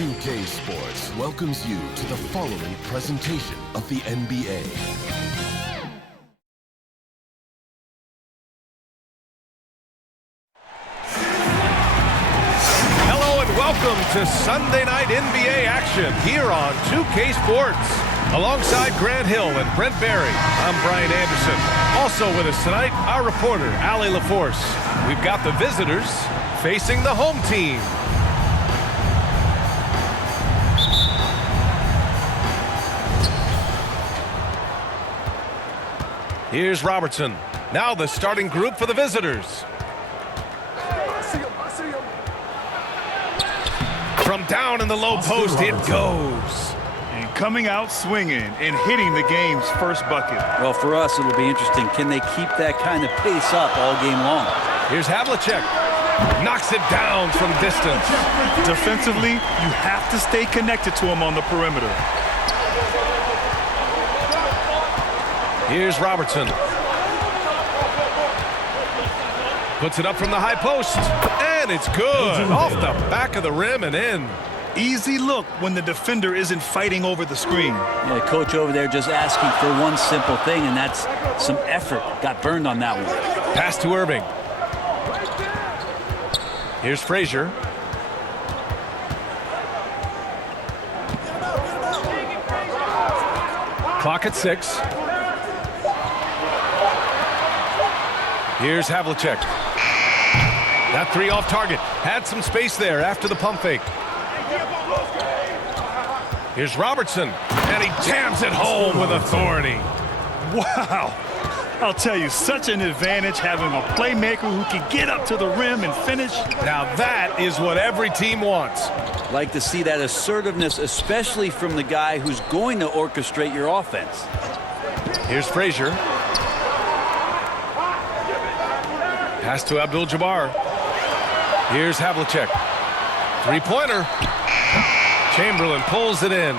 2K Sports welcomes you to the following presentation of the NBA. Hello and welcome to Sunday Night NBA action here on 2K Sports. Alongside Grant Hill and Brent Barry, I'm Brian Anderson. Also with us tonight, our reporter, Allie LaForce. We've got the visitors facing the home team. Here's Robertson. Now the starting group for the visitors. From down in the low post, it goes. And coming out swinging and hitting the game's first bucket. Well, for us, it'll be interesting. Can they keep that kind of pace up all game long? Here's Havlicek. Knocks it down from distance. Defensively, you have to stay connected to him on the perimeter. Here's Robertson. Puts it up from the high post. And it's good. Off the back of the rim and in. Easy look when the defender isn't fighting over the screen. Yeah, coach over there just asking for one simple thing, and that's some effort. Got burned on that one. Pass to Irving. Here's Frazier. Clock at 6. Here's Havlicek. That three off target. Had some space there after the pump fake. Here's Robertson. And he jams it home with authority. Wow. I'll tell you, such an advantage having a playmaker who can get up to the rim and finish. Now that is what every team wants. Like to see that assertiveness, especially from the guy who's going to orchestrate your offense. Here's Frazier. Pass to Abdul-Jabbar. Here's Havlicek. Three-pointer. Chamberlain pulls it in.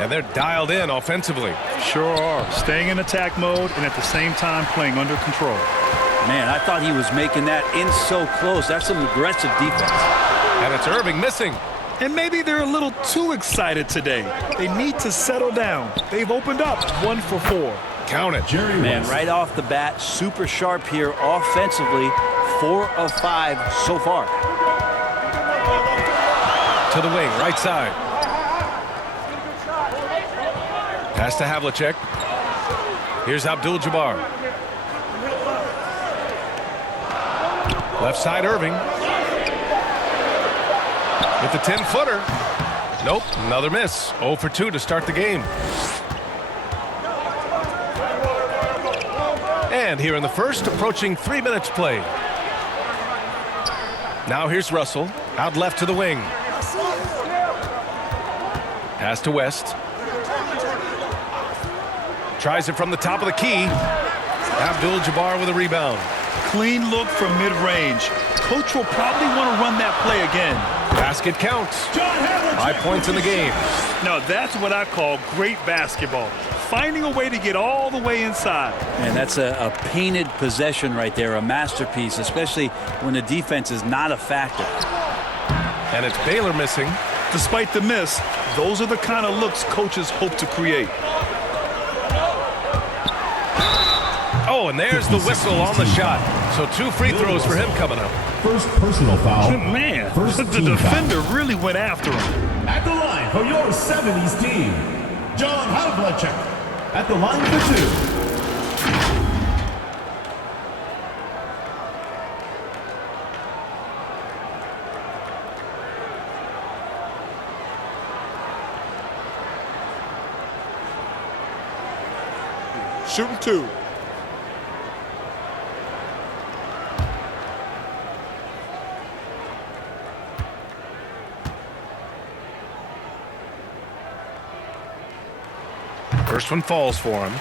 And they're dialed in offensively. Sure are. Staying in attack mode and at the same time playing under control. Man, I thought he was making that in so close. That's some aggressive defense. And it's Irving missing. And maybe they're a little too excited today. They need to settle down. They've opened up 1 for 4. Count it. Man, right off the bat, super sharp here offensively. 4 of 5 so far. To the wing, right side. Pass to Havlicek. Here's Abdul-Jabbar. Left side, Irving. With the 10-footer. Nope, another miss. 0 for 2 to start the game. And here in the first, approaching 3 minutes played. Now here's Russell, out left to the wing. Pass to West. Tries it from the top of the key. Abdul-Jabbar with a rebound. Clean look from mid-range. Coach will probably want to run that play again. Basket counts. 5 points in the game. Now that's what I call great basketball. Finding a way to get all the way inside. And that's a painted possession right there, a masterpiece, especially when the defense is not a factor. And it's Baylor missing. Despite the miss, those are the kind of looks coaches hope to create. Oh, and there's the whistle on the shot. So 2 free throws for him coming up. First personal foul. Man, First the team defender foul. really went after him. At the line for your 70's team, John Havlicek. At the line for 2. Shooting 2. First one falls for him.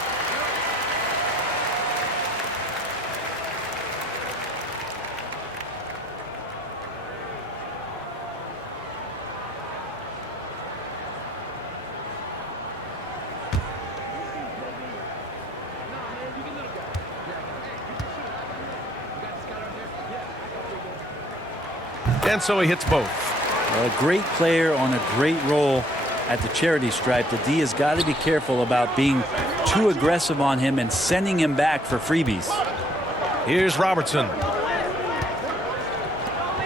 And so he hits both. A great player on a great role at the charity stripe. The D has got to be careful about being too aggressive on him and sending him back for freebies. Here's Robertson.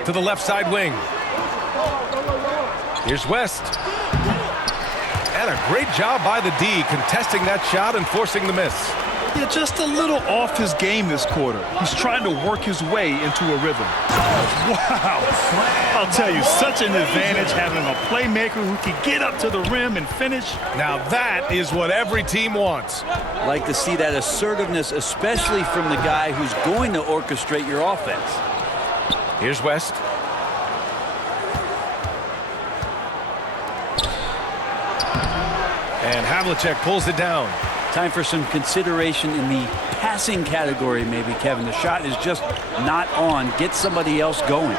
To the left side wing. Here's West. And a great job by the D contesting that shot and forcing the miss. Yeah, just a little off his game this quarter. He's trying to work his way into a rhythm. Wow. I'll tell you, such an advantage having a playmaker who can get up to the rim and finish. Now that is what every team wants. Like to see that assertiveness, especially from the guy who's going to orchestrate your offense. Here's West. And Havlicek pulls it down. Time for some consideration in the passing category, maybe, Kevin. The shot is just not on. Get somebody else going.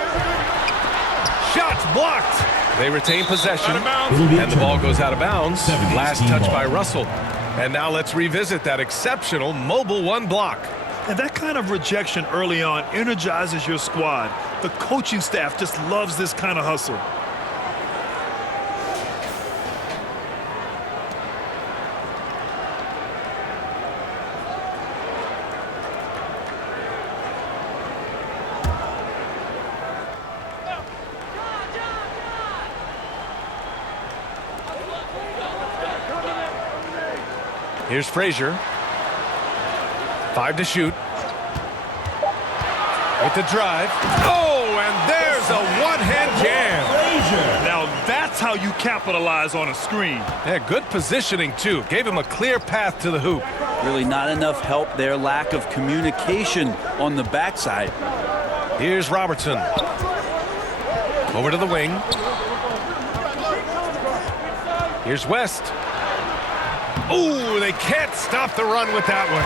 Shots blocked. They retain possession, and the ball goes out of bounds. Last touch by Russell. And now let's revisit that exceptional mobile one block. And that kind of rejection early on energizes your squad. The coaching staff just loves this kind of hustle. Here's Frazier. 5 to shoot. With the drive. Oh, and there's a one-hand jam. Now that's how you capitalize on a screen. Yeah, good positioning, too. Gave him a clear path to the hoop. Really not enough help there. Lack of communication on the backside. Here's Robertson. Over to the wing. Here's West. Ooh, they can't stop the run with that one.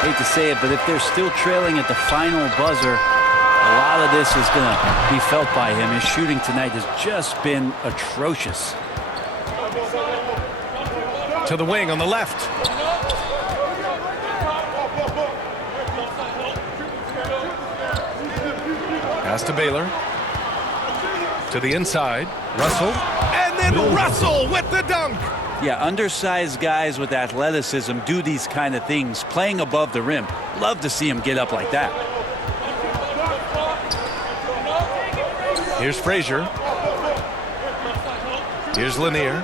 Hate to say it, but if they're still trailing at the final buzzer, a lot of this is going to be felt by him. His shooting tonight has just been atrocious. To the wing on the left. Pass to Baylor. To the inside. Russell. And then Russell with the dunk. Yeah, undersized guys with athleticism do these kind of things, playing above the rim. Love to see him get up like that. Here's Frazier. Here's Lanier.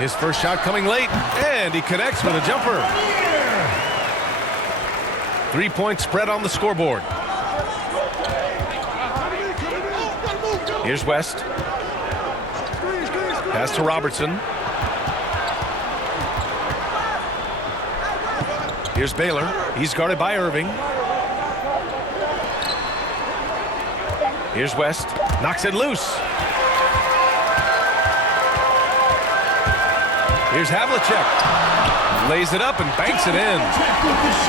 His first shot coming late, and he connects with a jumper. 3-point spread on the scoreboard. Here's West. Pass to Robertson. Here's Baylor. He's guarded by Irving. Here's West. Knocks it loose. Here's Havlicek. Lays it up and banks it in.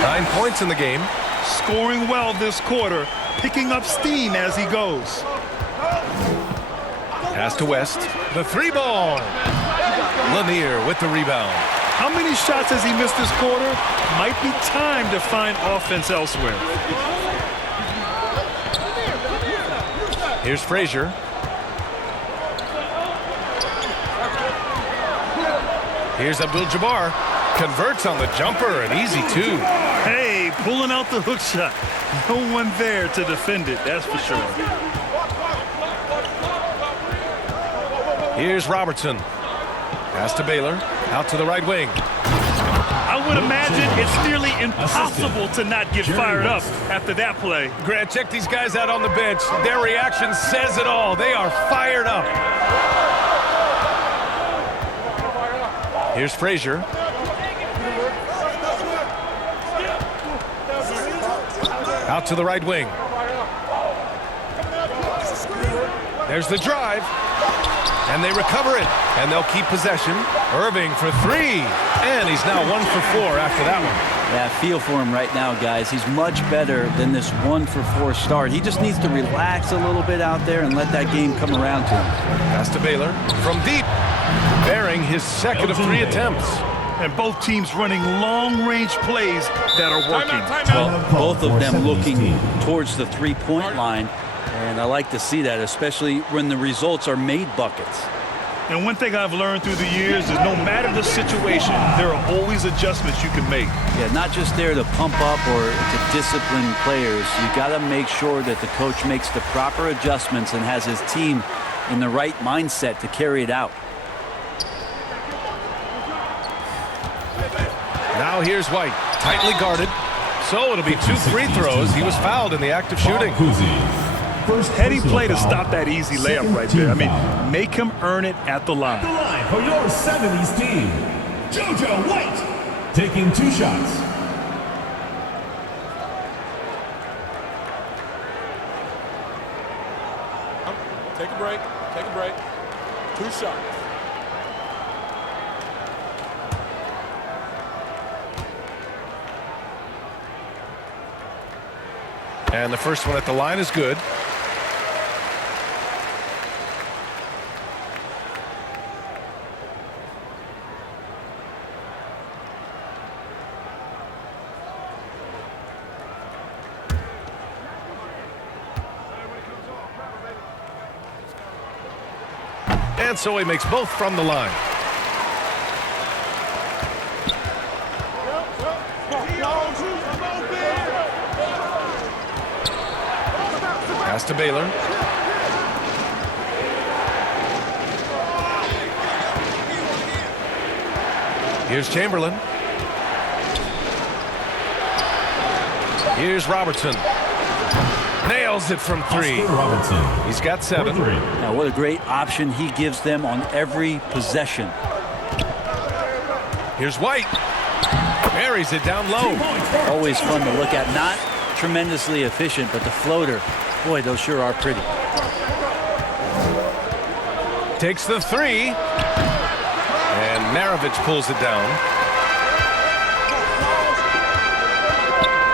9 points in the game. Scoring well this quarter, picking up steam as he goes. Pass to West. The 3-ball. Lanier with the rebound. How many shots has he missed this quarter? Might be time to find offense elsewhere. Here's Frazier. Here's Abdul-Jabbar. Converts on the jumper, an easy 2. Hey, pulling out the hook shot. No one there to defend it, that's for sure. Here's Robertson. Pass to Baylor. Out to the right wing. I would imagine it's nearly impossible to not get fired up after that play. Grant, check these guys out on the bench. Their reaction says it all. They are fired up. Here's Frazier. Out to the right wing. There's the drive. And they recover it. And they'll keep possession. Irving for 3. And he's now 1 for 4 after that one. Yeah, I feel for him right now, guys. He's much better than this 1 for 4 start. He just needs to relax a little bit out there and let that game come around to him. Pass to Baylor from deep. Bearing his second of 3 attempts. And both teams running long-range plays that are working. Well, both of them looking towards the 3-point line. And I like to see that, especially when the results are made buckets. And one thing I've learned through the years is no matter the situation, there are always adjustments you can make. Yeah, not just there to pump up or to discipline players. You got to make sure that the coach makes the proper adjustments and has his team in the right mindset to carry it out. Now here's White, tightly guarded. So it'll be 2 free throws. He was fouled in the act of shooting. Heady play to stop that easy layup right there. I mean, make him earn it at the line. The line for your 70s team, JoJo White, taking 2 shots. Take a break. Take a break. 2 shots. And the first one at the line is good. And so he makes both from the line. Pass to Baylor. Here's Chamberlain. Here's Robertson. Nails it from 3. Robinson. He's got 7. Now, what a great option he gives them on every possession. Here's White. Buries it down low. Always fun to look at. Not tremendously efficient, but the floater, boy, those sure are pretty. Takes the 3. And Maravich pulls it down.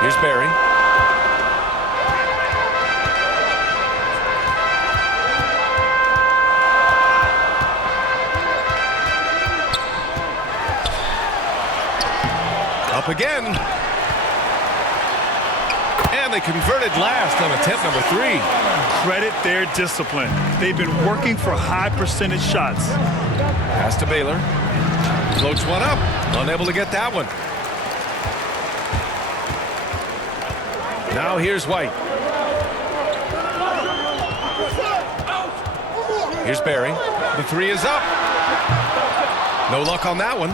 Here's Barry. Up again. And they converted last on attempt number 3. Credit their discipline. They've been working for high percentage shots. Pass to Baylor. Floats one up. Unable to get that one. Now here's White. Here's Barry. The 3 is up. No luck on that one.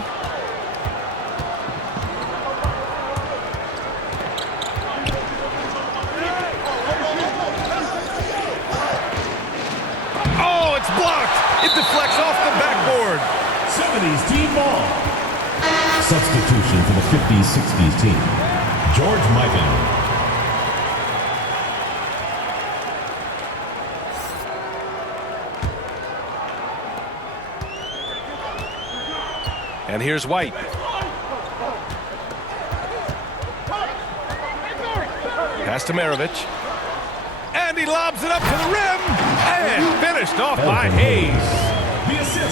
Oh, it's blocked. It deflects off the backboard. 70s team ball. Substitution for the 50s, 60s team, George Mikan. And here's White. Pass to Maravich. And he lobs it up to the rim. And finished off by Hayes.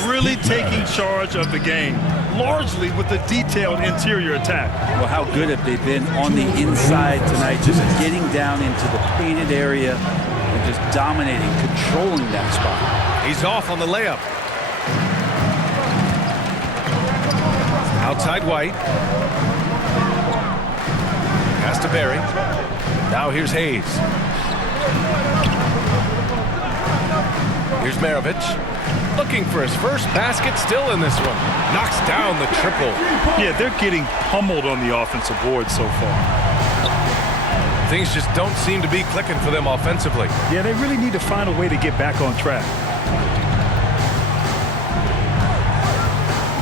Really taking charge of the game, largely with the detailed interior attack. Well, how good have they been on the inside tonight, just getting down into the painted area and just dominating, controlling that spot. He's off on the layup. Outside White. Pass to Barry. Now here's Hayes. Here's Maravich. Looking for his first basket, still in this one. Knocks down the triple. Yeah, they're getting pummeled on the offensive board so far. Things just don't seem to be clicking for them offensively. Yeah, they really need to find a way to get back on track.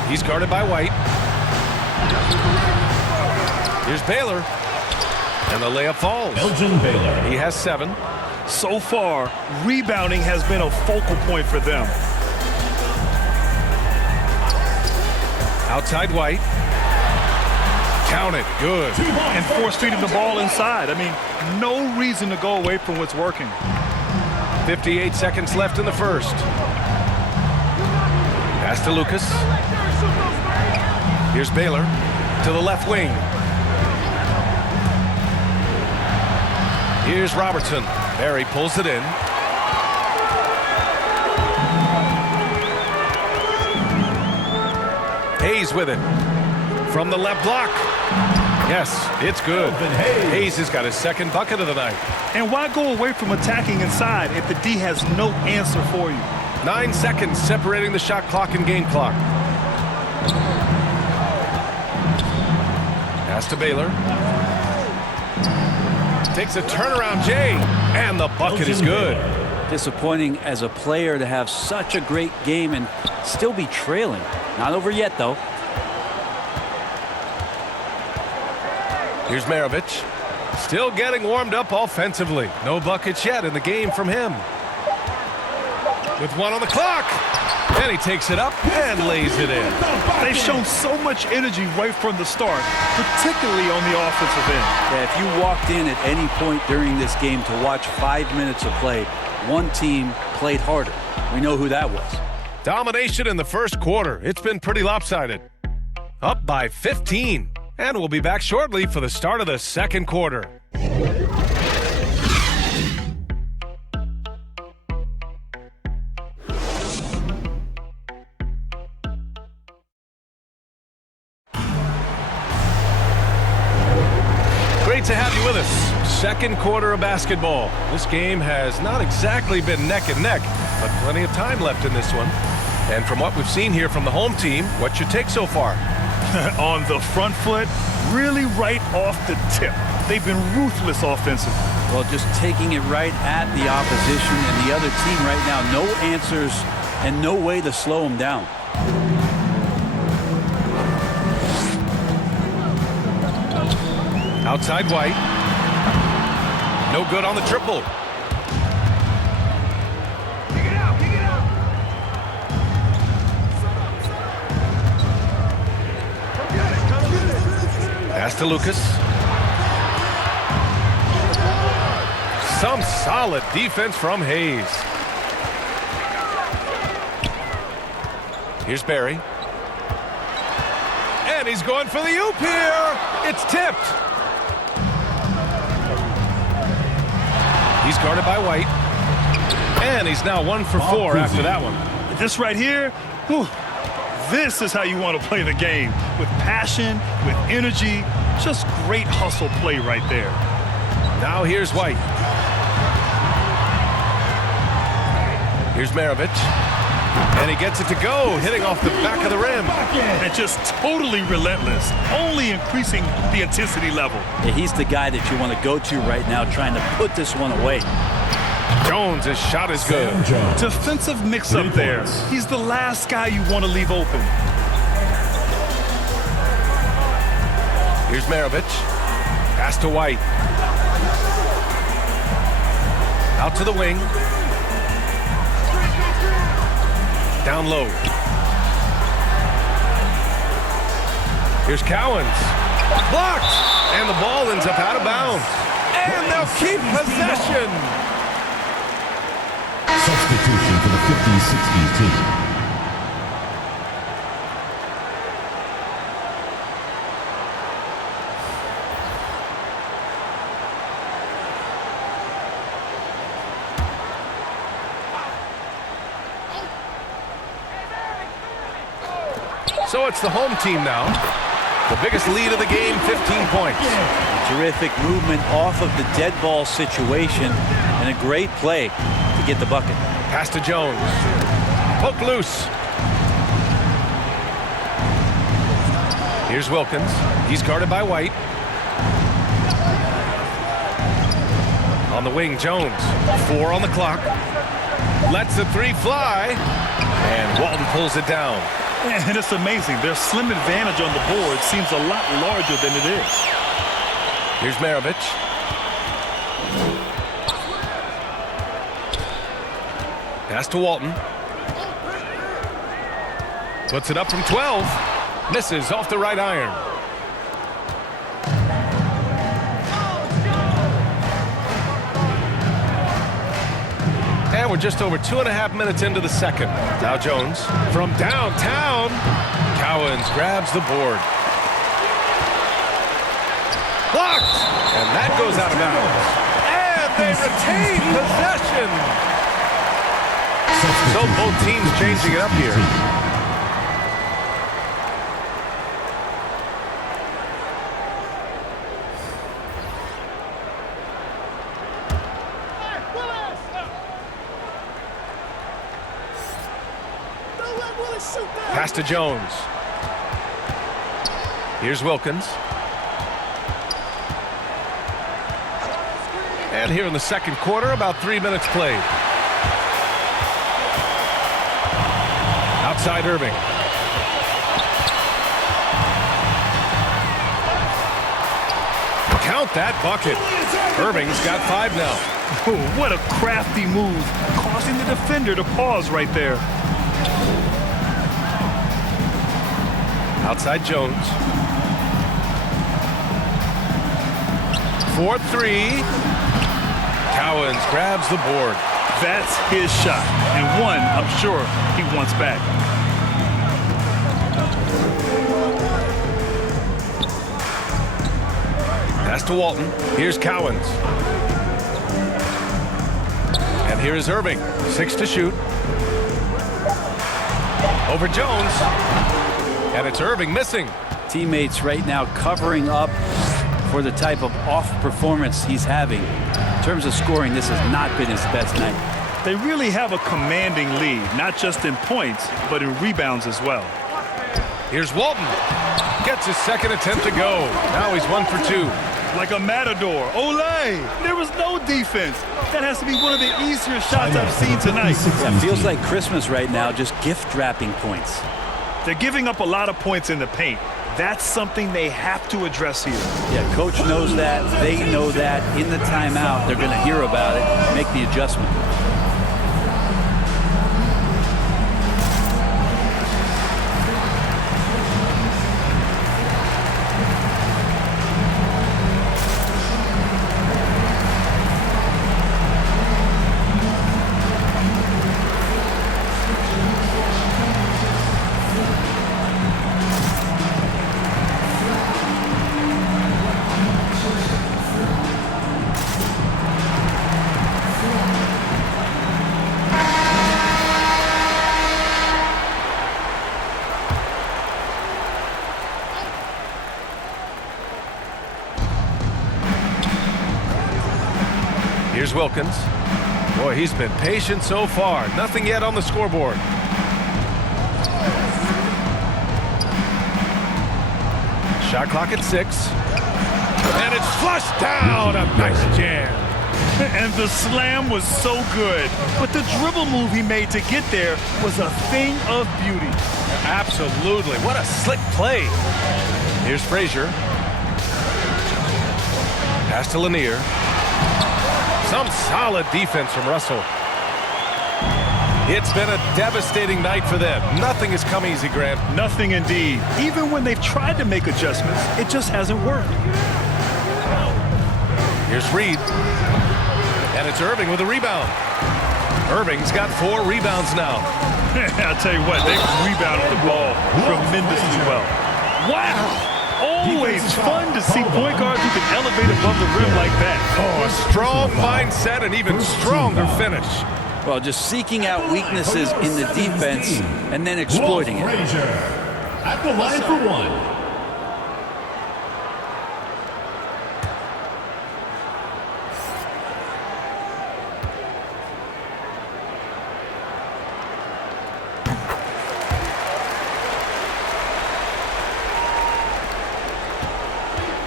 He's guarded by White. Here's Baylor. And the layup falls. Elgin Baylor. He has 7. So far, rebounding has been a focal point for them. Outside White. Count it. Good. And force feeding the ball inside. I mean, no reason to go away from what's working. 58 seconds left in the first. Pass to Lucas. Here's Baylor to the left wing. Here's Robertson. Barry pulls it in. Hayes with it. From the left block. Yes, it's good. Hayes has got his second bucket of the night. And why go away from attacking inside if the D has no answer for you? 9 seconds separating the shot clock and game clock. Pass to Baylor. Takes a turnaround, Jay, and the bucket is good. Disappointing as a player to have such a great game and still be trailing. Not over yet, though. Here's Maravich. Still getting warmed up offensively. No buckets yet in the game from him. With 1 on the clock. And he takes it up and lays it in. They've shown so much energy right from the start, particularly on the offensive end. Yeah, if you walked in at any point during this game to watch 5 minutes of play, one team played harder. We know who that was. Domination in the first quarter. It's been pretty lopsided. Up by 15. And we'll be back shortly for the start of the second quarter. Great to have you with us. Second quarter of basketball. This game has not exactly been neck and neck, but plenty of time left in this one. And from what we've seen here from the home team, what's your take so far? On the front foot, really right off the tip. They've been ruthless offensively. Well, just taking it right at the opposition and the other team right now. No answers and no way to slow them down. Outside White. No good on the triple. Pass to Lucas. Some solid defense from Hayes. Here's Barry. And he's going for the oop here. It's tipped. He's guarded by White. And he's now 1 for 4 after that one. This right here, whew, this is how you want to play the game. With passion, with energy, just great hustle play right there. Now here's White. Here's Maravich. And he gets it to go, hitting off the back of the rim. And just totally relentless, only increasing the intensity level. Yeah, he's the guy that you want to go to right now, trying to put this one away. Jones, his shot is good. Defensive mix-up there. He's the last guy you want to leave open. Here's Maravich. Pass to White. Out to the wing. Down low. Here's Cowens. Blocked! And the ball ends up out of bounds. And they'll keep possession. Substitution for the 50s, 60s team. So it's the home team now. The biggest lead of the game, 15 points. Terrific movement off of the dead ball situation and a great play to get the bucket. Pass to Jones. Poke loose. Here's Wilkins. He's guarded by White. On the wing, Jones. 4 on the clock. Lets the 3 fly. And Walton pulls it down. And it's amazing. Their slim advantage on the board seems a lot larger than it is. Here's Maravich. Pass to Walton. Puts it up from 12. Misses off the right iron. And we're just over 2.5 minutes into the second. Now Jones from downtown. Cowens grabs the board. Blocked! And that goes out of bounds. And And they retain possession. So both teams changing it up here. Pass to Jones. Here's Wilkins. And here in the second quarter, about 3 minutes played. Outside Irving. Count that bucket. Irving's got 5 now. Oh, what a crafty move, causing the defender to pause right there. Outside Jones. 4-3. Cowens grabs the board. That's his shot, and one I'm sure he wants back. Pass to Walton. Here's Cowens. And here is Irving. 6 to shoot. Over Jones. And it's Irving missing. Teammates right now covering up for the type of off performance he's having. In terms of scoring, this has not been his best night. They really have a commanding lead, not just in points, but in rebounds as well. Here's Walton. Gets his second attempt to go. Now he's 1 for 2. Like a matador. Olé! There was no defense. That has to be one of the easier shots I've seen tonight. Yeah, feels like Christmas right now, just gift wrapping points. They're giving up a lot of points in the paint. That's something they have to address here. Yeah, coach knows that. They know that. In the timeout, they're going to hear about it, make the adjustment. Here's Wilkins. Boy, he's been patient so far. Nothing yet on the scoreboard. Shot clock at 6. And it's flushed down. A nice jam. And the slam was so good. But the dribble move he made to get there was a thing of beauty. Absolutely. What a slick play. Here's Frazier. Pass to Lanier. Some solid defense from Russell. It's been a devastating night for them. Nothing has come easy, Grant. Nothing indeed. Even when they've tried to make adjustments, it just hasn't worked. Here's Reed. And it's Irving with a rebound. Irving's got 4 rebounds now. I'll tell you what, they've rebounded the ball tremendously well. Wow! Always fun to see point guards who can elevate above the rim like that. Oh, a strong mindset and even stronger finish. Well, just seeking out weaknesses in the defense and then exploiting it. Frazier at the line for 1.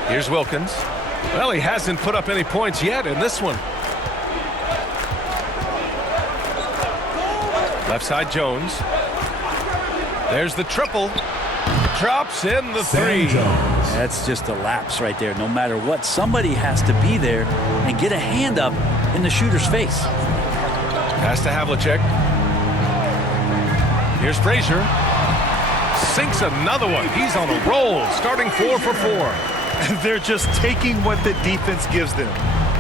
Here's Wilkins. Well, he hasn't put up any points yet in this one. Left side Jones. There's the triple. Drops in the 3. That's just a lapse right there. No matter what, somebody has to be there and get a hand up in the shooter's face. Pass to Havlicek. Here's Frazier. Sinks another one. He's on a roll, starting 4 for 4. They're just taking what the defense gives them.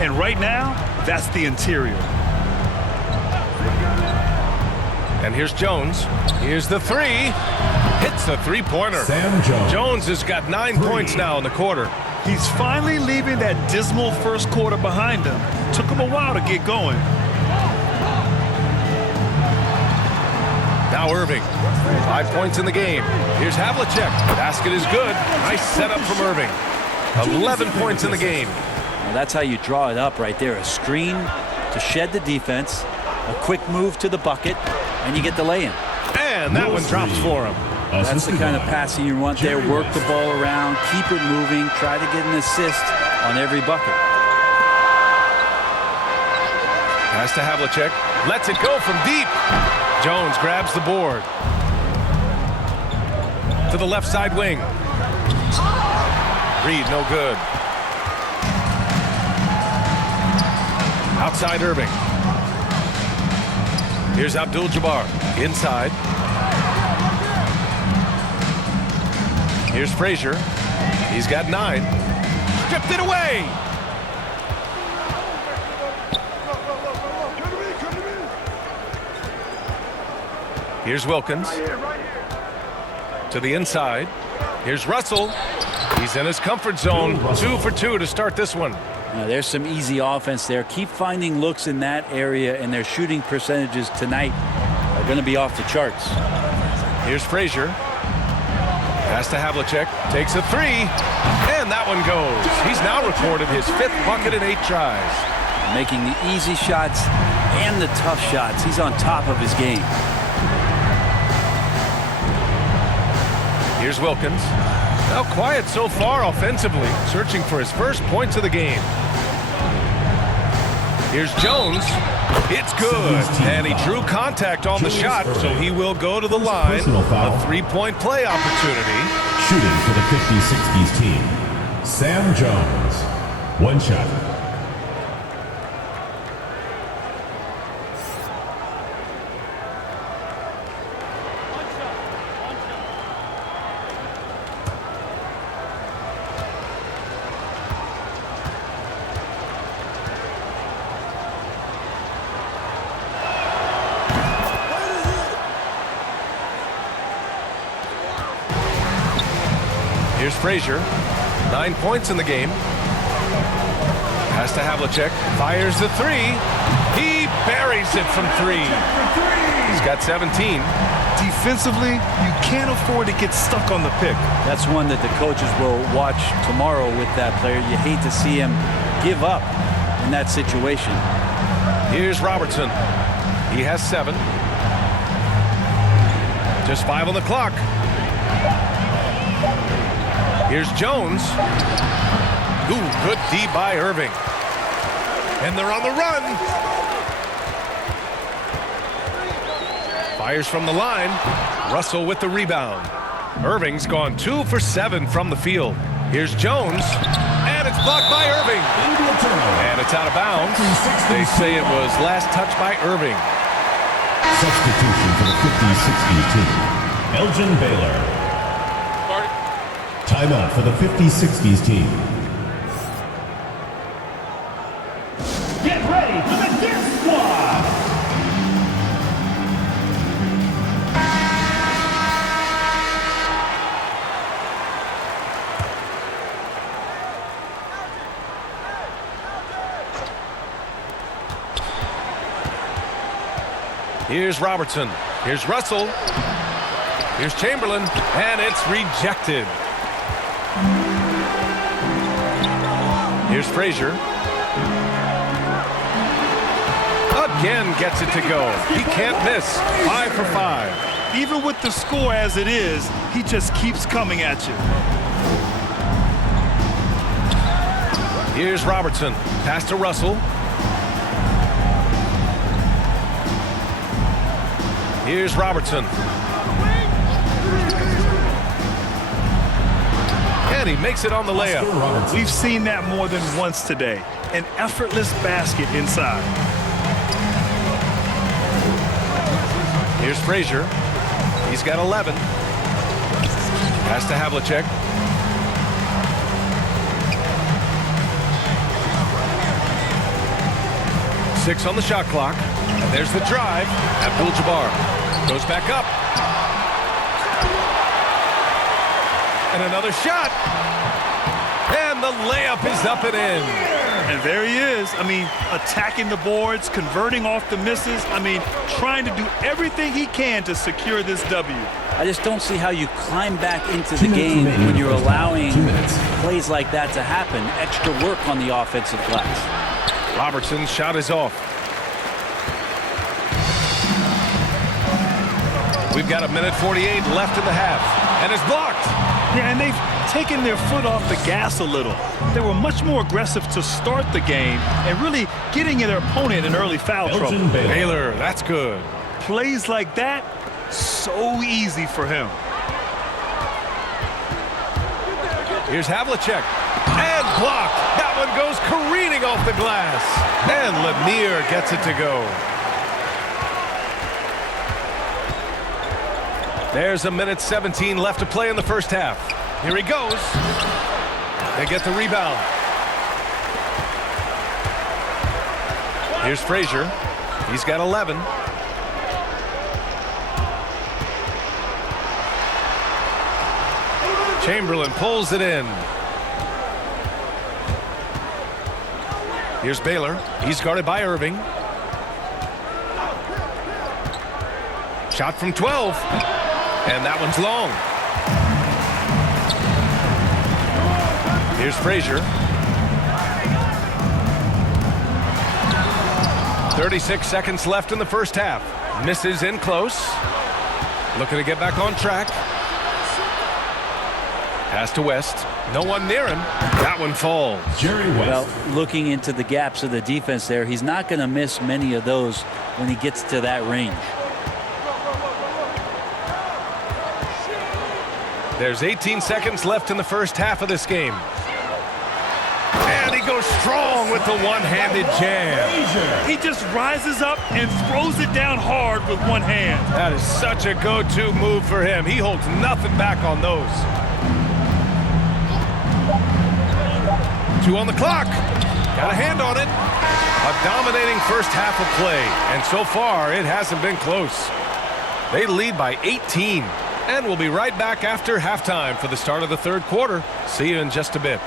And right now, that's the interior. And here's Jones. Here's the 3. Hits the three-pointer. Sam Jones. Jones has got 9 points now in the quarter. He's finally leaving that dismal first quarter behind him Took him a while to get going. Now Irving. 5 points in the game. Here's Havlicek. Basket is good. Nice setup from Irving. 11 points in the game. Well, that's how you draw it up right there. A screen to shed the defense, a quick move to the bucket, and you get the lay-in. And that one drops for him. That's the kind of passing you want there. Work the ball around, keep it moving, try to get an assist on every bucket. Pass to Havlicek. Lets it go from deep. Jones grabs the board. To the left side wing. Reed, no good. Outside Irving. Here's Abdul-Jabbar. Inside. Here's Frazier. He's got 9. Stripped it away. Here's Wilkins. To the inside. Here's Russell. He's in his comfort zone. 2 for 2 to start this one. There's some easy offense there. Keep finding looks in that area, and their shooting percentages tonight are going to be off the charts. Here's Frazier. Pass to Havlicek. Takes a 3. And that one goes. He's now recorded his 5th bucket in 8 tries. Making the easy shots and the tough shots. He's on top of his game. Here's Wilkins. Now quiet so far offensively, searching for his first points of the game. Here's Jones. It's good. And he drew contact on the shot, so he will go to the line. A 3-point play opportunity. Shooting for the 50-60s team, Sam Jones. 1 shot. Here's Frazier. 9 points in the game. Pass to Havlicek. Fires the 3. He buries it from 3. He's got 17. Defensively, you can't afford to get stuck on the pick. That's one that the coaches will watch tomorrow with that player. You hate to see him give up in that situation. Here's Robertson. He has 7. Just 5 on the clock. Here's Jones. Ooh, good D by Irving. And they're on the run. Fires from the line. Russell with the rebound. Irving's gone 2 for 7 from the field. Here's Jones. And it's blocked by Irving. And it's out of bounds. They say it was last touched by Irving. Substitution for the 50-60s team, Elgin Baylor. Timeout for the 50-60s team. Get ready for the dance squad! Here's Robertson. Here's Russell. Here's Chamberlain. And it's rejected. Here's Frazier. Again gets it to go. He can't miss. 5 for 5. Even with the score as it is, he just keeps coming at you. Here's Robertson. Pass to Russell. Here's Robertson. And he makes it on the layup. We've seen that more than once today. An effortless basket inside. Here's Frazier. He's got 11. Pass to Havlicek. Six on the shot clock. And there's the drive. Abdul-Jabbar goes back up. And another shot. And the layup is up and in. And there he is. I mean, attacking the boards, converting off the misses. I mean, trying to do everything he can to secure this W. I just don't see how you climb back into the game when you're allowing plays like that to happen. Extra work on the offensive glass. Robertson's shot is off. We've got 1:48 left in the half, and it's blocked. Yeah, and they've taken their foot off the gas a little. They were much more aggressive to start the game and really getting their opponent in early foul trouble. Baylor, that's good. Plays like that, so easy for him. Here's Havlicek, and blocked. That one goes careening off the glass, and Lanier gets it to go. There's 1:17 left to play in the first half. Here he goes. They get the rebound. Here's Frazier. He's got 11. Chamberlain pulls it in. Here's Baylor. He's guarded by Irving. Shot from 12. And that one's long. Here's Frazier. 36 seconds left in the first half. Misses in close. Looking to get back on track. Pass to West. No one near him. That one falls. Jerry West. Well, looking into the gaps of the defense there, he's not going to miss many of those when he gets to that range. There's 18 seconds left in the first half of this game. And he goes strong with the one-handed jam. He just rises up and throws it down hard with one hand. That is such a go-to move for him. He holds nothing back on those. 2 on the clock. Got a hand on it. A dominating first half of play. And so far, it hasn't been close. They lead by 18. And we'll be right back after halftime for the start of the third quarter. See you in just a bit.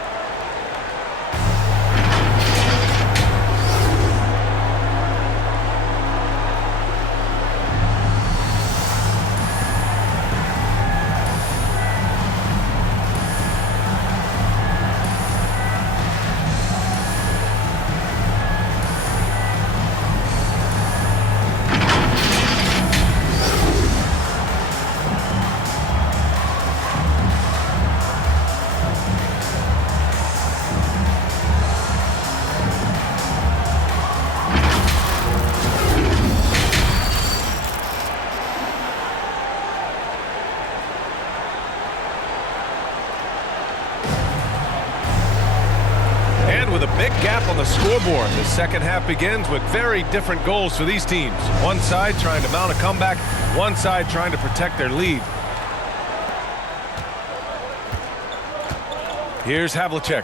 With a big gap on the scoreboard, the second half begins with very different goals for these teams. One side trying to mount a comeback, one side trying to protect their lead. Here's Havlicek.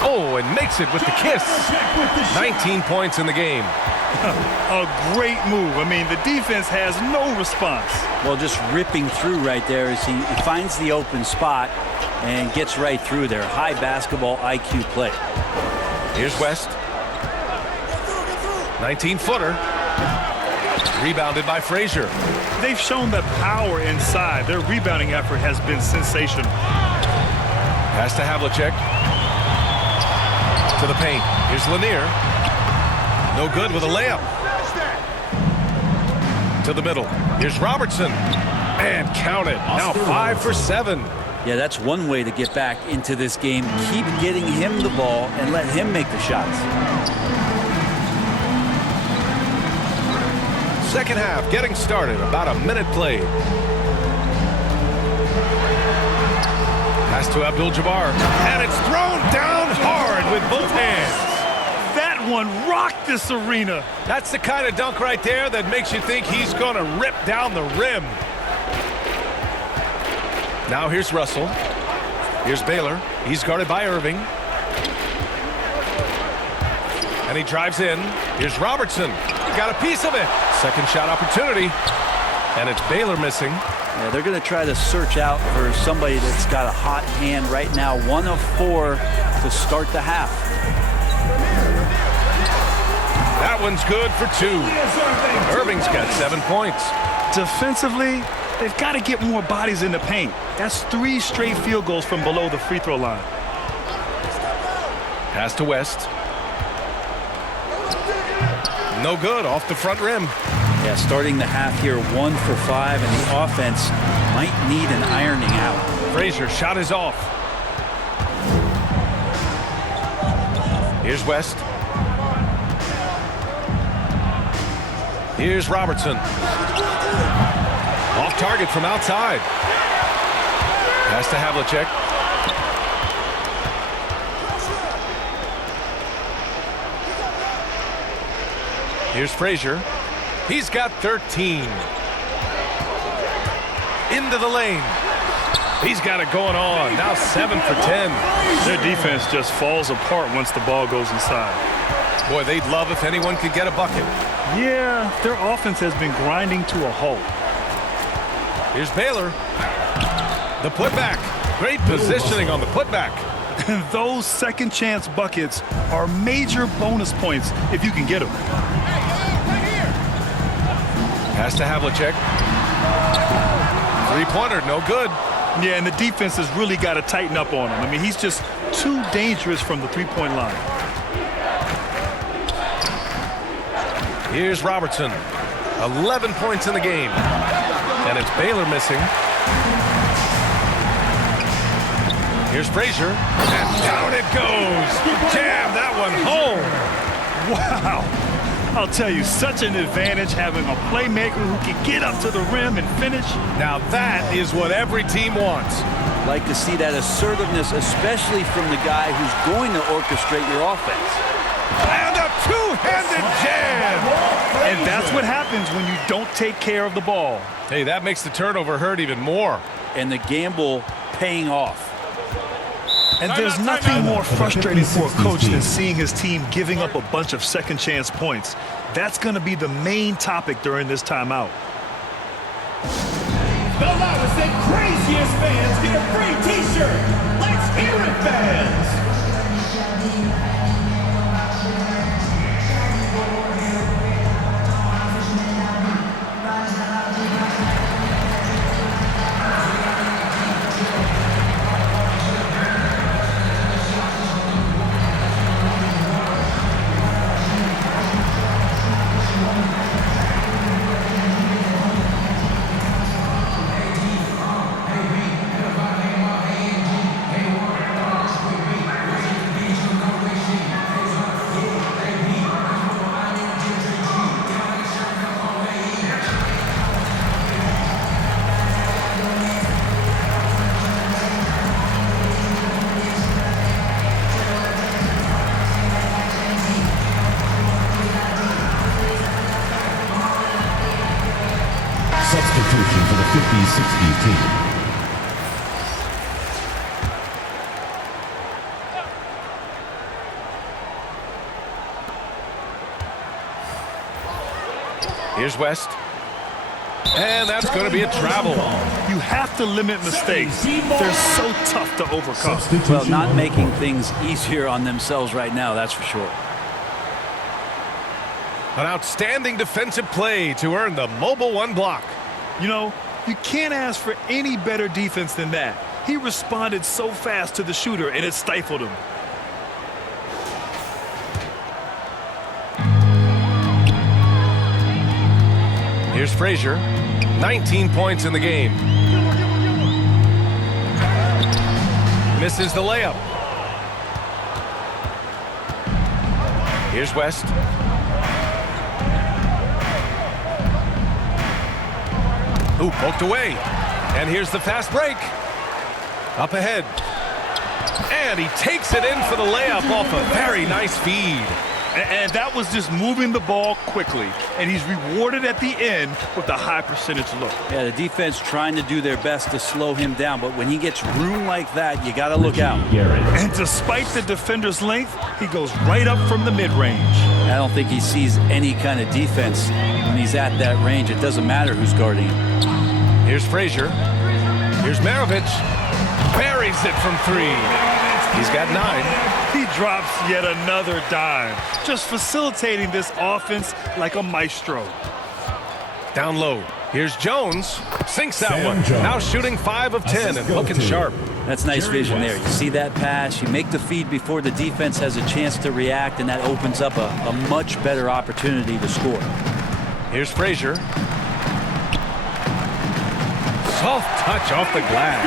Oh, and makes it with the kiss. 19 points in the game. A great move. I mean, the defense has no response. Well, just ripping through right there as he finds the open spot and gets right through there. High basketball IQ play. Here's West. 19-footer. Rebounded by Frazier. They've shown that power inside. Their rebounding effort has been sensational. Pass to Havlicek. To the paint. Here's Lanier. No good with a layup. To the middle. Here's Robertson. And count it. Now 5 for 7. Yeah, that's one way to get back into this game. Keep getting him the ball and let him make the shots. Second half getting started. About a minute played. Pass to Abdul-Jabbar. And it's thrown down hard with both hands. That one rocked this arena. That's the kind of dunk right there that makes you think he's going to rip down the rim. Now here's Russell. Here's Baylor. He's guarded by Irving. And he drives in. Here's Robertson. He got a piece of it. Second shot opportunity. And it's Baylor missing. Yeah, they're going to try to search out for somebody that's got a hot hand right now. 1 of 4 to start the half. That one's good for 2. Irving's got 7 points. Defensively, they've got to get more bodies in the paint. That's 3 straight field goals from below the free throw line. Pass to West. No good, off the front rim. Yeah, starting the half here 1 for 5, and the offense might need an ironing out. Frazier shot is off. Here's West. Here's Robertson. Off target from outside. Pass to Havlicek. Here's Frazier. He's got 13. Into the lane. He's got it going on. Now 7 for 10. Their defense just falls apart once the ball goes inside. Boy, they'd love if anyone could get a bucket. Yeah, their offense has been grinding to a halt. Here's Baylor. The putback. Great positioning on the putback. And those second chance buckets are major bonus points if you can get them. Pass to Havlicek. 3-pointer, no good. Yeah, and the defense has really got to tighten up on him. I mean, he's just too dangerous from the three-point line. Here's Robertson. 11 points in the game. And it's Baylor missing. Here's Frazier. And down it goes. Jam that one home. Wow. I'll tell you, such an advantage having a playmaker who can get up to the rim and finish. Now that is what every team wants. Like to see that assertiveness, especially from the guy who's going to orchestrate your offense. And a two-handed jam. And that's what happens when you don't take care of the ball. Hey, that makes the turnover hurt even more. And the gamble paying off. And there's nothing more frustrating for a coach than seeing his team giving up a bunch of second chance points. That's going to be the main topic during this timeout. The loudest and craziest fans get a free t-shirt. Let's hear it, fans. Substitution for the 50s, 60s team. Here's West. And that's going to be a travel. You have to limit mistakes. They're so tough to overcome. Well, not making things easier on themselves right now, that's for sure. An outstanding defensive play to earn the Mobile One block. You know, you can't ask for any better defense than that. He responded so fast to the shooter, and it stifled him. Here's Frazier. 19 points in the game. Misses the layup. Here's West. Ooh, poked away. And here's the fast break. Up ahead. And he takes it in for the layup off a very nice feed. And that was just moving the ball quickly. And he's rewarded at the end with a high percentage look. Yeah, the defense trying to do their best to slow him down, but when he gets room like that, you got to look out. And despite the defender's length, he goes right up from the mid-range. I don't think he sees any kind of defense when he's at that range. It doesn't matter who's guarding him. Here's Frazier. Here's Maravich. Buries it from 3. He's got 9. He drops yet another dime, just facilitating this offense like a maestro. Down low. Here's Jones. Sinks that Sam one. Jones. Now shooting 5 of 10 and looking sharp. That's nice vision there. You see that pass, you make the feed before the defense has a chance to react, and that opens up a much better opportunity to score. Here's Frazier. Soft touch off the glass.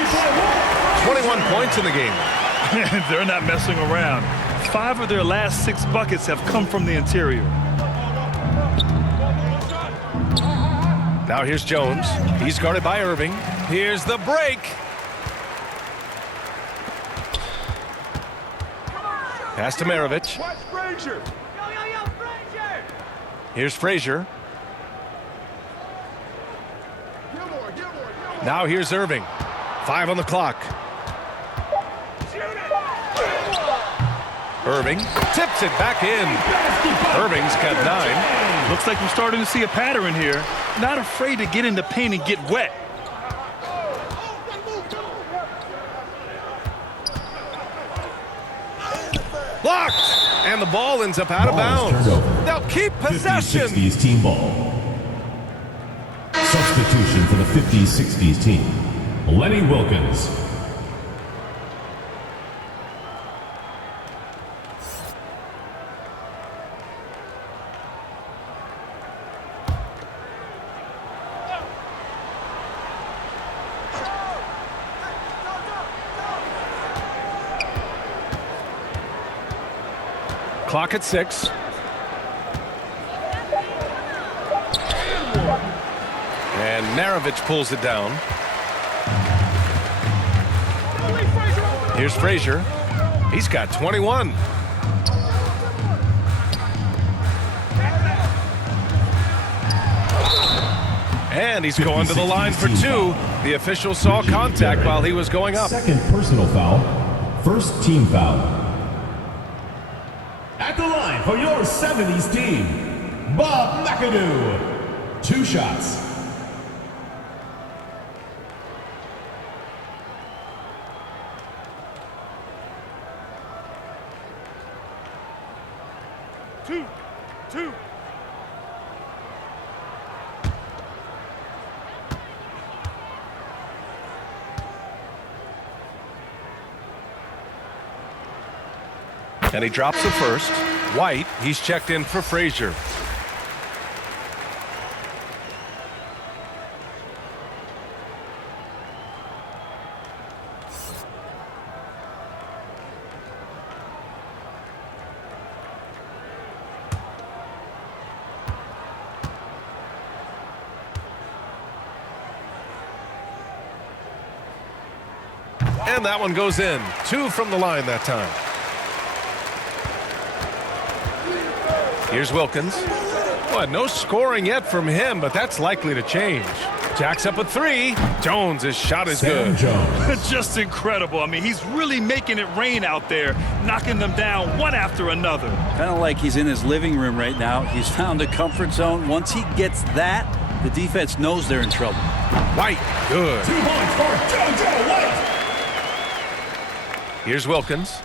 21 points in the game. They're not messing around. 5 of their last 6 buckets have come from the interior. Now here's Jones. He's guarded by Irving. Here's the break. Pass to Maravich. Here's Frazier. Now here's Irving. 5 on the clock. Irving tips it back in. Irving's got 9. Looks like we're starting to see a pattern here. Not afraid to get in the paint and get wet. Blocked! And the ball ends up out of bounds. They'll keep possession. 50s team ball. Substitution for the 50s 60s team. Lenny Wilkins. Clock at 6. And Maravich pulls it down. Here's Frazier. He's got 21. And he's going to the line for 2. The official saw contact while he was going up. Second personal foul. First team foul. At the line for your 70s team, Bob McAdoo. 2 shots. Two. And he drops the first. White, he's checked in for Frazier. And that one goes in. 2 from the line that time. Here's Wilkins. Well, no scoring yet from him, but that's likely to change. Jacks up a 3. Jones, his shot is good. Jones. Just incredible. I mean, he's really making it rain out there, knocking them down one after another. Kind of like he's in his living room right now. He's found a comfort zone. Once he gets that, the defense knows they're in trouble. White, good. 2 points for JoJo White. Here's Wilkins.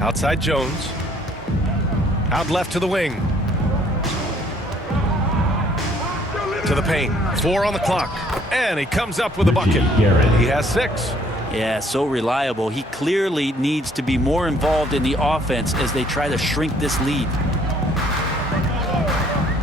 Outside Jones. Out left to the wing. To the paint. 4 on the clock. And he comes up with a bucket. He has 6. Yeah, so reliable. He clearly needs to be more involved in the offense as they try to shrink this lead.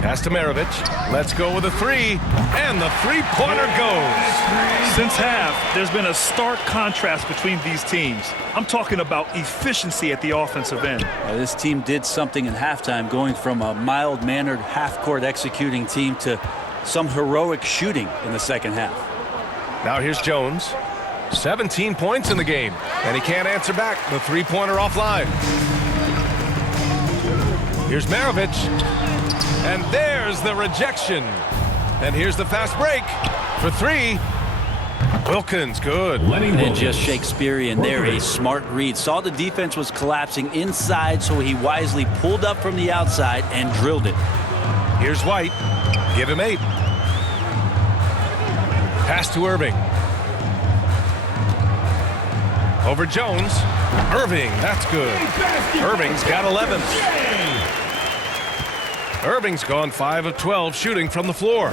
Pass to Maravich. Let's go with a 3. And the 3-pointer goes. Since half, there's been a stark contrast between these teams. I'm talking about efficiency at the offensive end. This team did something in halftime, going from a mild-mannered half-court executing team to some heroic shooting in the second half. Now here's Jones. 17 points in the game. And he can't answer back. The 3-pointer offline. Here's Maravich. And there's the rejection. And here's the fast break for 3. Wilkins, good. And just Shakespearean there, a smart read. Saw the defense was collapsing inside, so he wisely pulled up from the outside and drilled it. Here's White. Give him 8. Pass to Irving. Over Jones. Irving, that's good. Irving's got 11. Irving's gone 5 of 12 shooting from the floor.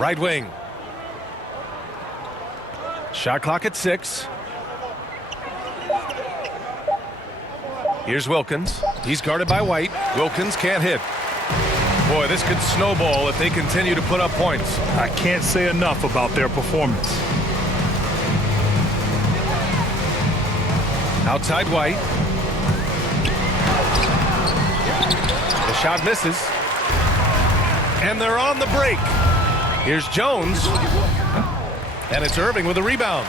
Right wing. Shot clock at 6. Here's Wilkins. He's guarded by White. Wilkins can't hit. Boy, this could snowball if they continue to put up points. I can't say enough about their performance. Outside White. The shot misses. And they're on the break. Here's Jones. And it's Irving with a rebound.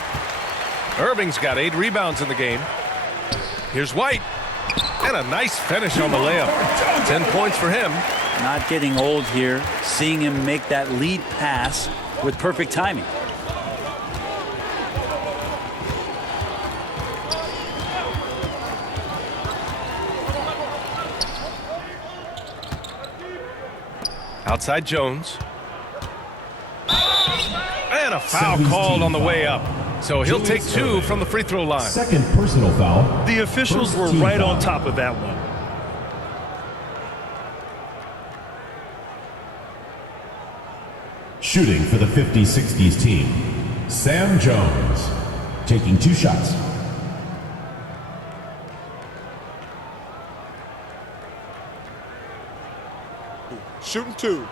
Irving's got 8 rebounds in the game. Here's White. And a nice finish on the layup. 10 points for him. Not getting old here. Seeing him make that lead pass with perfect timing. Outside Jones. And a foul called on the way up. So he'll take 2 from the free throw line. Second personal foul. The officials were right on top of that one. Shooting for the 50-60s team, Sam Jones, taking 2 shots. Shooting 2.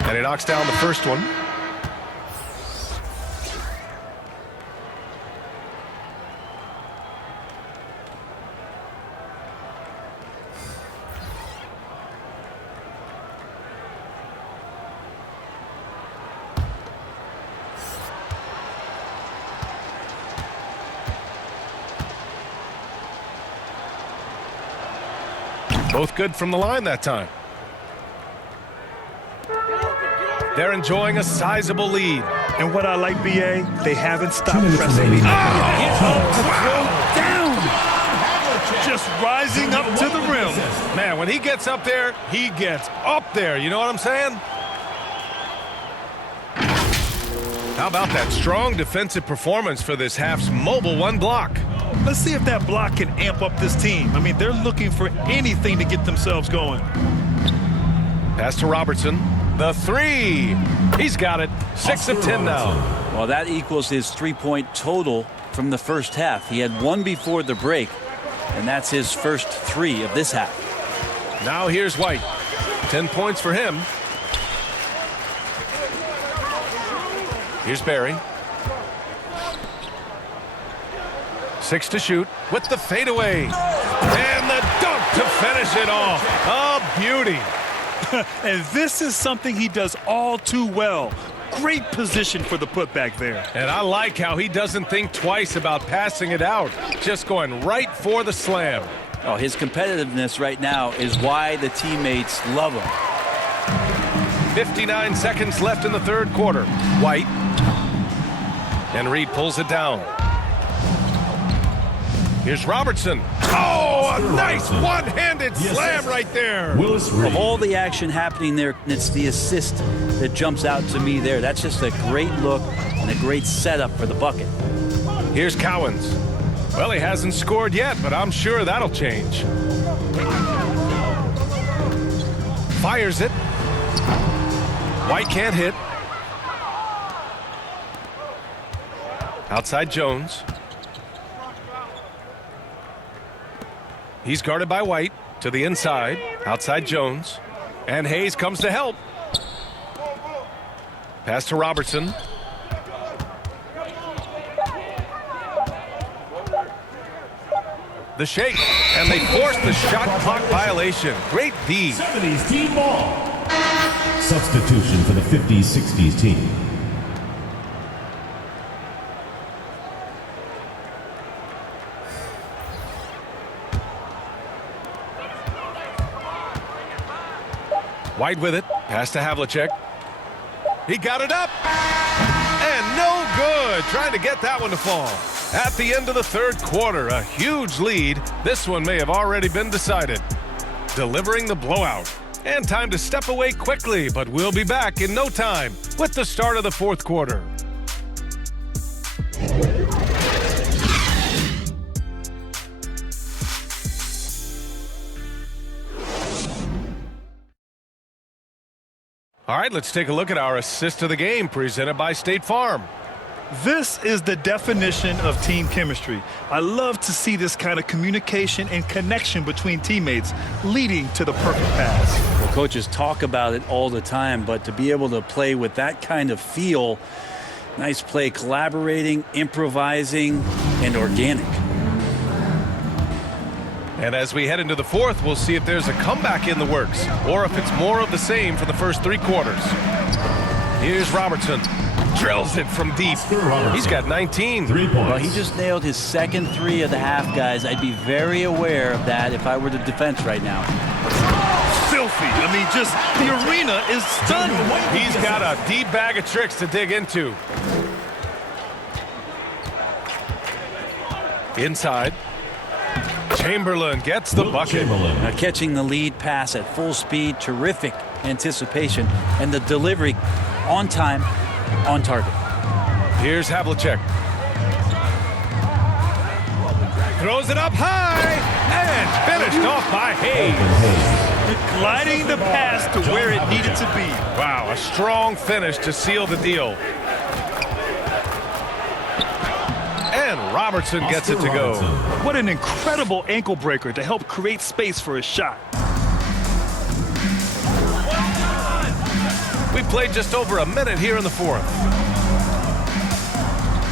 And he knocks down the first one. Both good from the line that time. They're enjoying a sizable lead. And what I like, BA, they haven't stopped pressing. Just rising up to the rim. Man, when he gets up there, he gets up there. You know what I'm saying? How about that strong defensive performance for this half's mobile 1 block? Let's see if that block can amp up this team. I mean, they're looking for anything to get themselves going. Pass to Robertson. The 3. He's got it. 6 of 10 now. Well, that equals his 3-point total from the first half. He had 1 before the break, and that's his first 3 of this half. Now here's White. 10 points for him. Here's Barry. 6 to shoot with the fadeaway. And the dunk to finish it off. A beauty. And this is something he does all too well. Great position for the putback there. And I like how he doesn't think twice about passing it out. Just going right for the slam. Oh, his competitiveness right now is why the teammates love him. 59 seconds left in the third quarter. White. And Reed pulls it down. Here's Robertson. Oh, a nice one-handed slam right there. Of all the action happening there, it's the assist that jumps out to me there. That's just a great look and a great setup for the bucket. Here's Cowens. Well, he hasn't scored yet, but I'm sure that'll change. Fires it. White can't hit. Outside Jones. He's guarded by White to the inside. Outside Jones. And Hayes comes to help. Pass to Robertson. The shake. And they force the shot clock violation. Great D. 70's team ball. Substitution for the 50-60s team. White with it. Pass to Havlicek. He got it up. And no good. Trying to get that one to fall. At the end of the third quarter, a huge lead. This one may have already been decided. Delivering the blowout. And time to step away quickly, but we'll be back in no time with the start of the fourth quarter. All right, let's take a look at our assist of the game presented by State Farm. This is the definition of team chemistry. I love to see this kind of communication and connection between teammates leading to the perfect pass. Well, coaches talk about it all the time, but to be able to play with that kind of feel, nice play, collaborating, improvising, and organic. And as we head into the fourth, we'll see if there's a comeback in the works or if it's more of the same for the first three quarters. Here's Robertson. Drills it from deep. He's got 19. 3 points. Well, he just nailed his second three of the half, guys. I'd be very aware of that if I were the defense right now. Filthy. I mean, just the arena is stunned. He's got a deep bag of tricks to dig into. Inside. Chamberlain gets the bucket. Now catching the lead pass at full speed, terrific anticipation, and the delivery on time, on target. Here's Havlicek. Throws it up high and finished off by Hayes. Gliding the pass to where it needed to be. Wow, a strong finish to seal the deal. And Robertson gets it to go. What an incredible ankle breaker to help create space for his shot. We played just over a minute here in the fourth.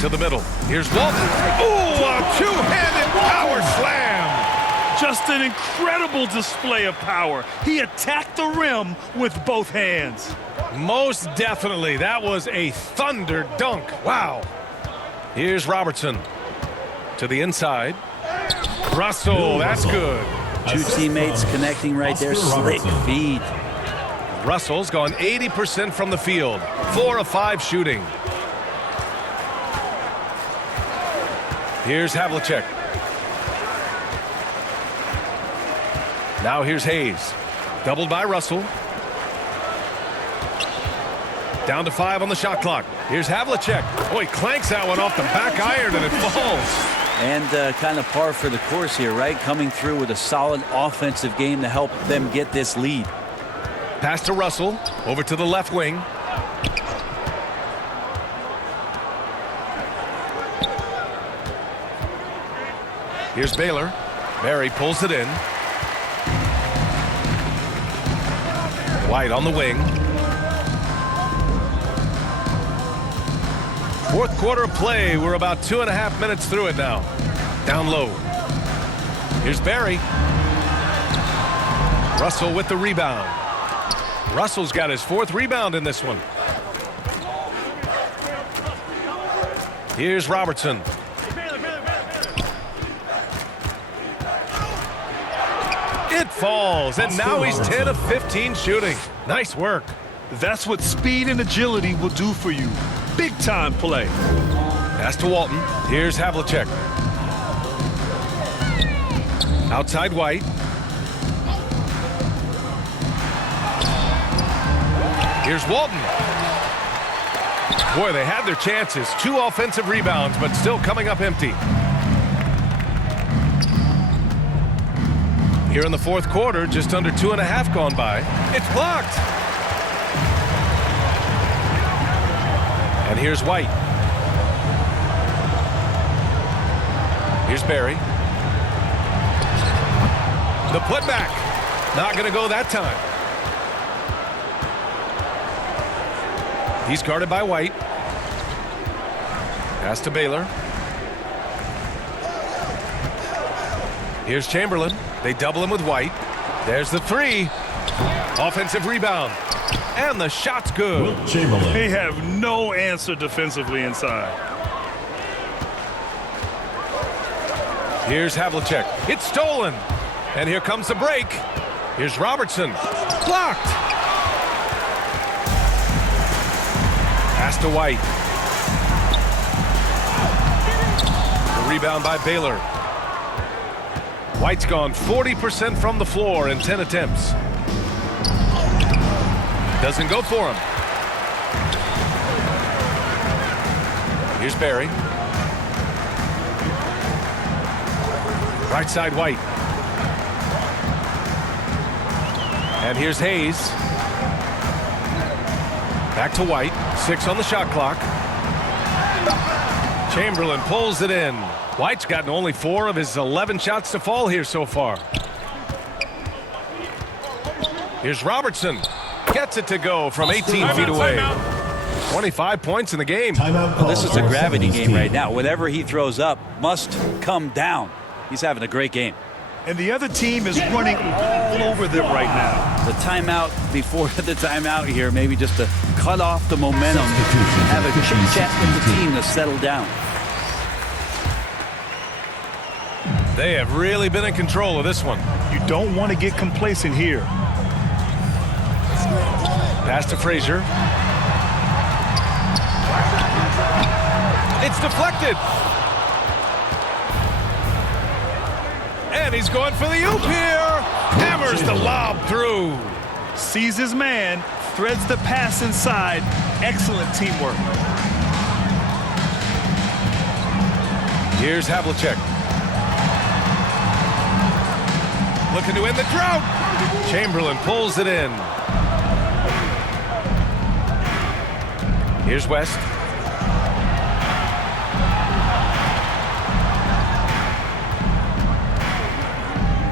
To the middle. Here's Walton. Ooh, a two-handed power slam. Just an incredible display of power. He attacked the rim with both hands. Most definitely. That was a thunder dunk. Wow. Here's Robertson. To the inside. Russell, that's good. Two teammates connecting right there. Slick feed. Russell's gone 80% from the field. 4 of 5 shooting. Here's Havlicek. Now here's Hayes. Doubled by Russell. Down to 5 on the shot clock. Here's Havlicek. Oh, he clanks that one off the back iron and it falls. And kind of par for the course here, right? Coming through with a solid offensive game to help them get this lead. Pass to Russell. Over to the left wing. Here's Baylor. Barry pulls it in. White on the wing. Fourth quarter of play. We're about 2.5 minutes through it now. Down low. Here's Barry. Russell with the rebound. Russell's got his 4th rebound in this one. Here's Robertson. It falls, and now he's 10 of 15 shooting. Nice work. That's what speed and agility will do for you. Big time play. Pass to Walton. Here's Havlicek. Outside White. Here's Walton. Boy, they had their chances. 2 offensive rebounds, but still coming up empty. Here in the fourth quarter, just under 2.5 gone by. It's blocked. And here's White. Here's Barry. The putback. Not going to go that time. He's guarded by White. Pass to Baylor. Here's Chamberlain. They double him with White. There's the 3. Offensive rebound. And the shot's good. They have no answer defensively inside. Here's Havlicek. It's stolen. And here comes the break. Here's Robertson. Blocked. Pass to White. The rebound by Baylor. White's gone 40% from the floor in 10 attempts. Doesn't go for him. Here's Barry. Right side White. And here's Hayes. Back to White. 6 on the shot clock. Chamberlain pulls it in. White's gotten only 4 of his 11 shots to fall here so far. Here's Robertson. Gets it to go from 18 feet away. 25 points in the game. Well, this is a gravity game right now. Whatever he throws up must come down. He's having a great game. And the other team is running all over them right now. The timeout before the timeout here, maybe just to cut off the momentum, have a chit-chat with the team to settle down. They have really been in control of this one. You don't want to get complacent here. Pass to Frazier. It's deflected. And he's going for the oop here. Hammers the lob through. Sees his man, threads the pass inside. Excellent teamwork. Here's Havlicek. Looking to end the drought. Chamberlain pulls it in. Here's West.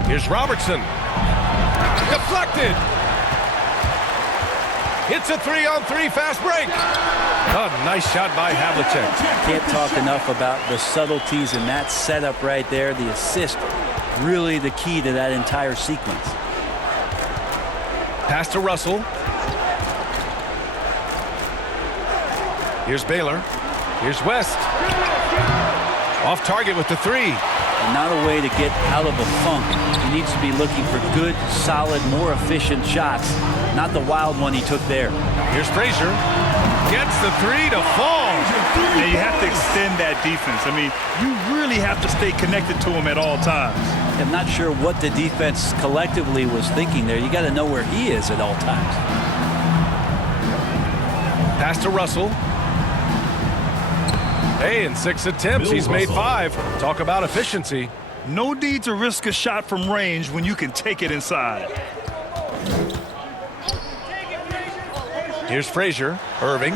Here's Robertson. Deflected. Hits a 3-on-3 fast break. Oh, nice shot by Havlicek. Can't talk enough about the subtleties in that setup right there. The assist, really the key to that entire sequence. Pass to Russell. Here's Baylor. Here's West. Off target with the 3. And not a way to get out of the funk. He needs to be looking for good, solid, more efficient shots. Not the wild one he took there. Here's Frazier. Gets the 3 to fall. Now you have to extend that defense. I mean, you really have to stay connected to him at all times. I'm not sure what the defense collectively was thinking there. You got to know where he is at all times. Pass to Russell. Hey, in 6 attempts, he's made 5. Talk about efficiency. No need to risk a shot from range when you can take it inside. Here's Frazier. Irving.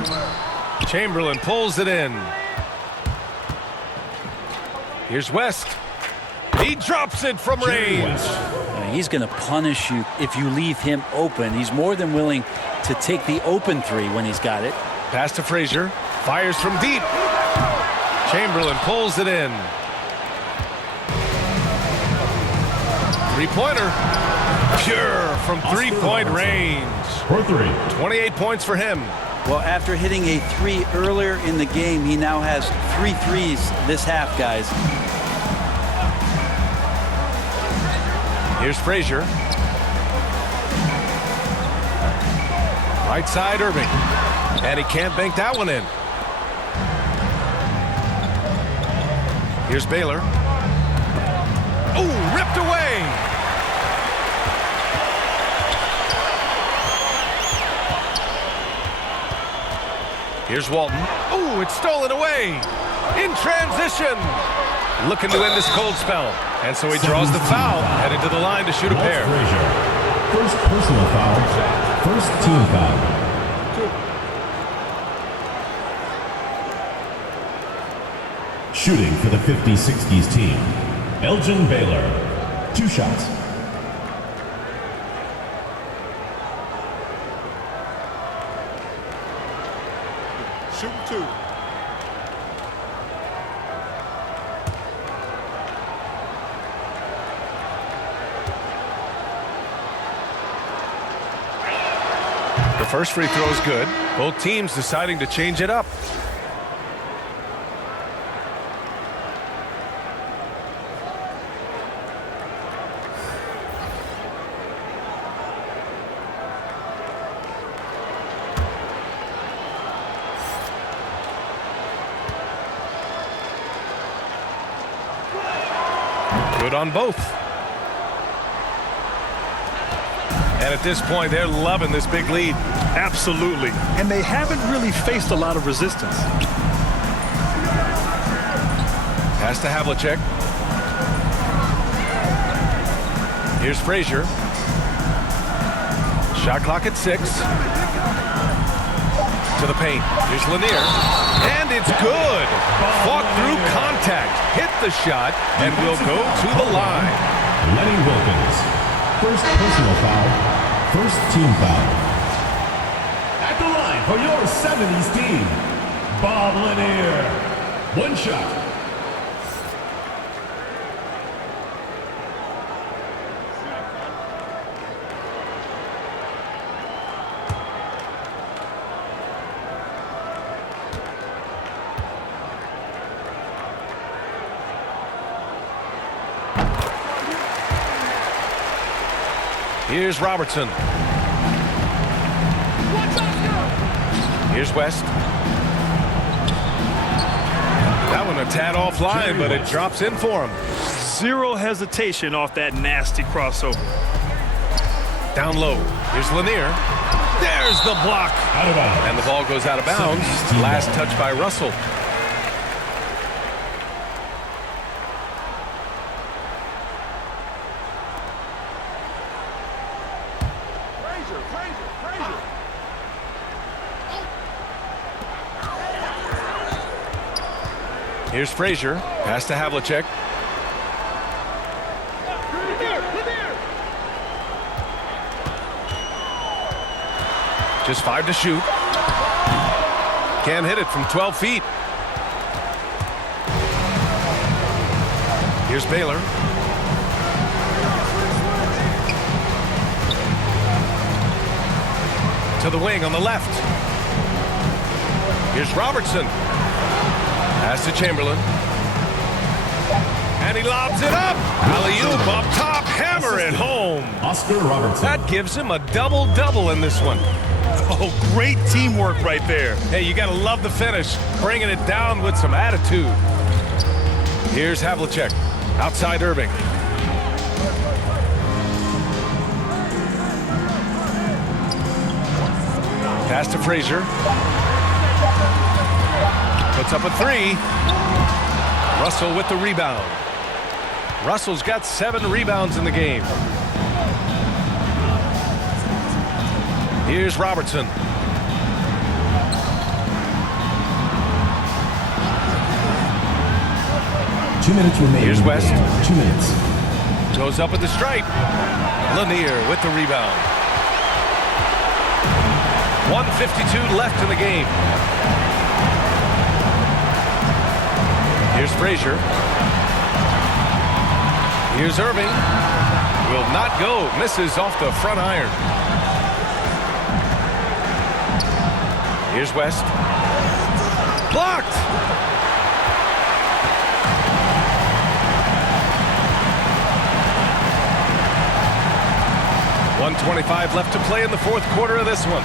Chamberlain pulls it in. Here's West. He drops it from range. He's going to punish you if you leave him open. He's more than willing to take the open 3 when he's got it. Pass to Frazier. Fires from deep. Chamberlain pulls it in. 3-pointer. Pure from 3-point range. For 3. 28 points for him. Well, after hitting a 3 earlier in the game, he now has 3 threes this half, guys. Here's Frazier. Right side Irving. And he can't bank that one in. Here's Baylor. Oh, ripped away. Here's Walton. Oh, it's stolen away. In transition. Looking to end this cold spell. And so he draws the foul. Headed to the line to shoot a pair. First personal foul. First team foul. Shooting for the 50-60s team, Elgin Baylor. 2 shots. Shooting 2. The first free throw is good. Both teams deciding to change it up. Good on both. And at this point, they're loving this big lead. Absolutely. And they haven't really faced a lot of resistance. Pass to Havlicek. Here's Frazier. Shot clock at 6. To the paint. Here's Lanier. And it's good. Fought through contact. Hit the shot and will go to the line. Lenny Wilkins. First personal foul. First team foul. At the line for your 70's team, Bob Lanier. One shot. Here's Robertson. Here's West. That one a tad offline, but it drops in for him. Zero hesitation off that nasty crossover. Down low. Here's Lanier. There's the block. Out of bounds. And the ball goes out of bounds. Last touch by Russell. Here's Frazier. Pass to Havlicek. Just 5 to shoot. Can't hit it from 12 feet. Here's Baylor. To the wing on the left. Here's Robertson. Pass to Chamberlain. And he lobs it up. Alley-oop up top. Hammer it home. Oscar Robertson. That gives him a double-double in this one. Oh, great teamwork right there. Hey, you got to love the finish. Bringing it down with some attitude. Here's Havlicek. Outside Irving. Pass to Frazier. Puts up a 3. Russell with the rebound. Russell's got 7 rebounds in the game. Here's Robertson. Two minutes remaining. Here's West. 2 minutes. Goes up at the stripe. Lanier with the rebound. 1:52 left in the game. Here's Frazier. Here's Irving. Will not go. Misses off the front iron. Here's West. Blocked. .125 left to play in the fourth quarter of this one.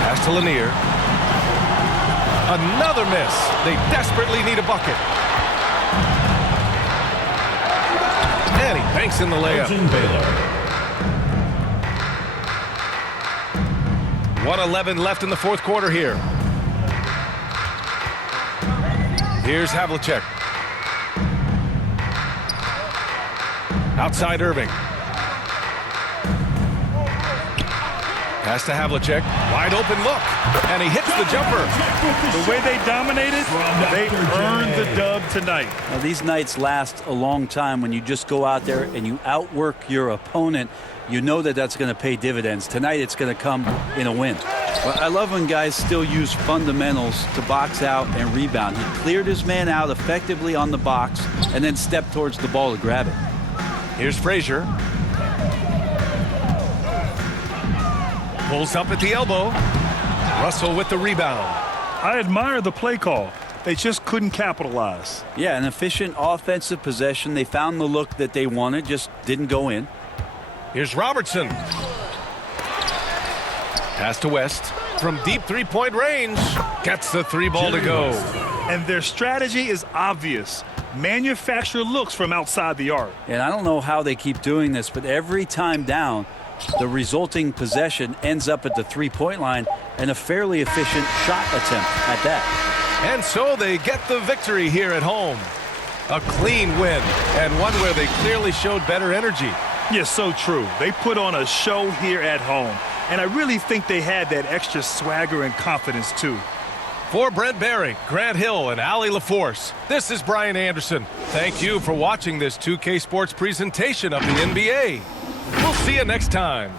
Pass to Lanier. Another miss. They desperately need a bucket. And he banks in the layup. Baylor. 1:11 left in the fourth quarter here. Here's Havlicek. Outside Irving. Pass to Havlicek. Wide open look. And he hits the jumper. The way they dominated, they earned the dub tonight. Now, these nights last a long time. When you just go out there and you outwork your opponent, you know that that's going to pay dividends. Tonight it's going to come in a win. Well, I love when guys still use fundamentals to box out and rebound. He cleared his man out effectively on the box and then stepped towards the ball to grab it. Here's Frazier. Pulls up at the elbow. Russell with the rebound. I admire the play call. They just couldn't capitalize. Yeah, an efficient offensive possession. They found the look that they wanted, just didn't go in. Here's Robertson. Pass to West. From deep three-point range. Gets the 3 ball to go. And their strategy is obvious. manufacture looks from outside the arc. And I don't know how they keep doing this, but every time down, the resulting possession ends up at the three-point line and a fairly efficient shot attempt at that. And so they get the victory here at home. A clean win, and one where they clearly showed better energy. Yes, so true. They put on a show here at home, and I really think they had that extra swagger and confidence too. For Brent Barry, Grant Hill, and Allie LaForce, this is Brian Anderson. Thank you for watching this 2K Sports presentation of the NBA. We'll see you next time.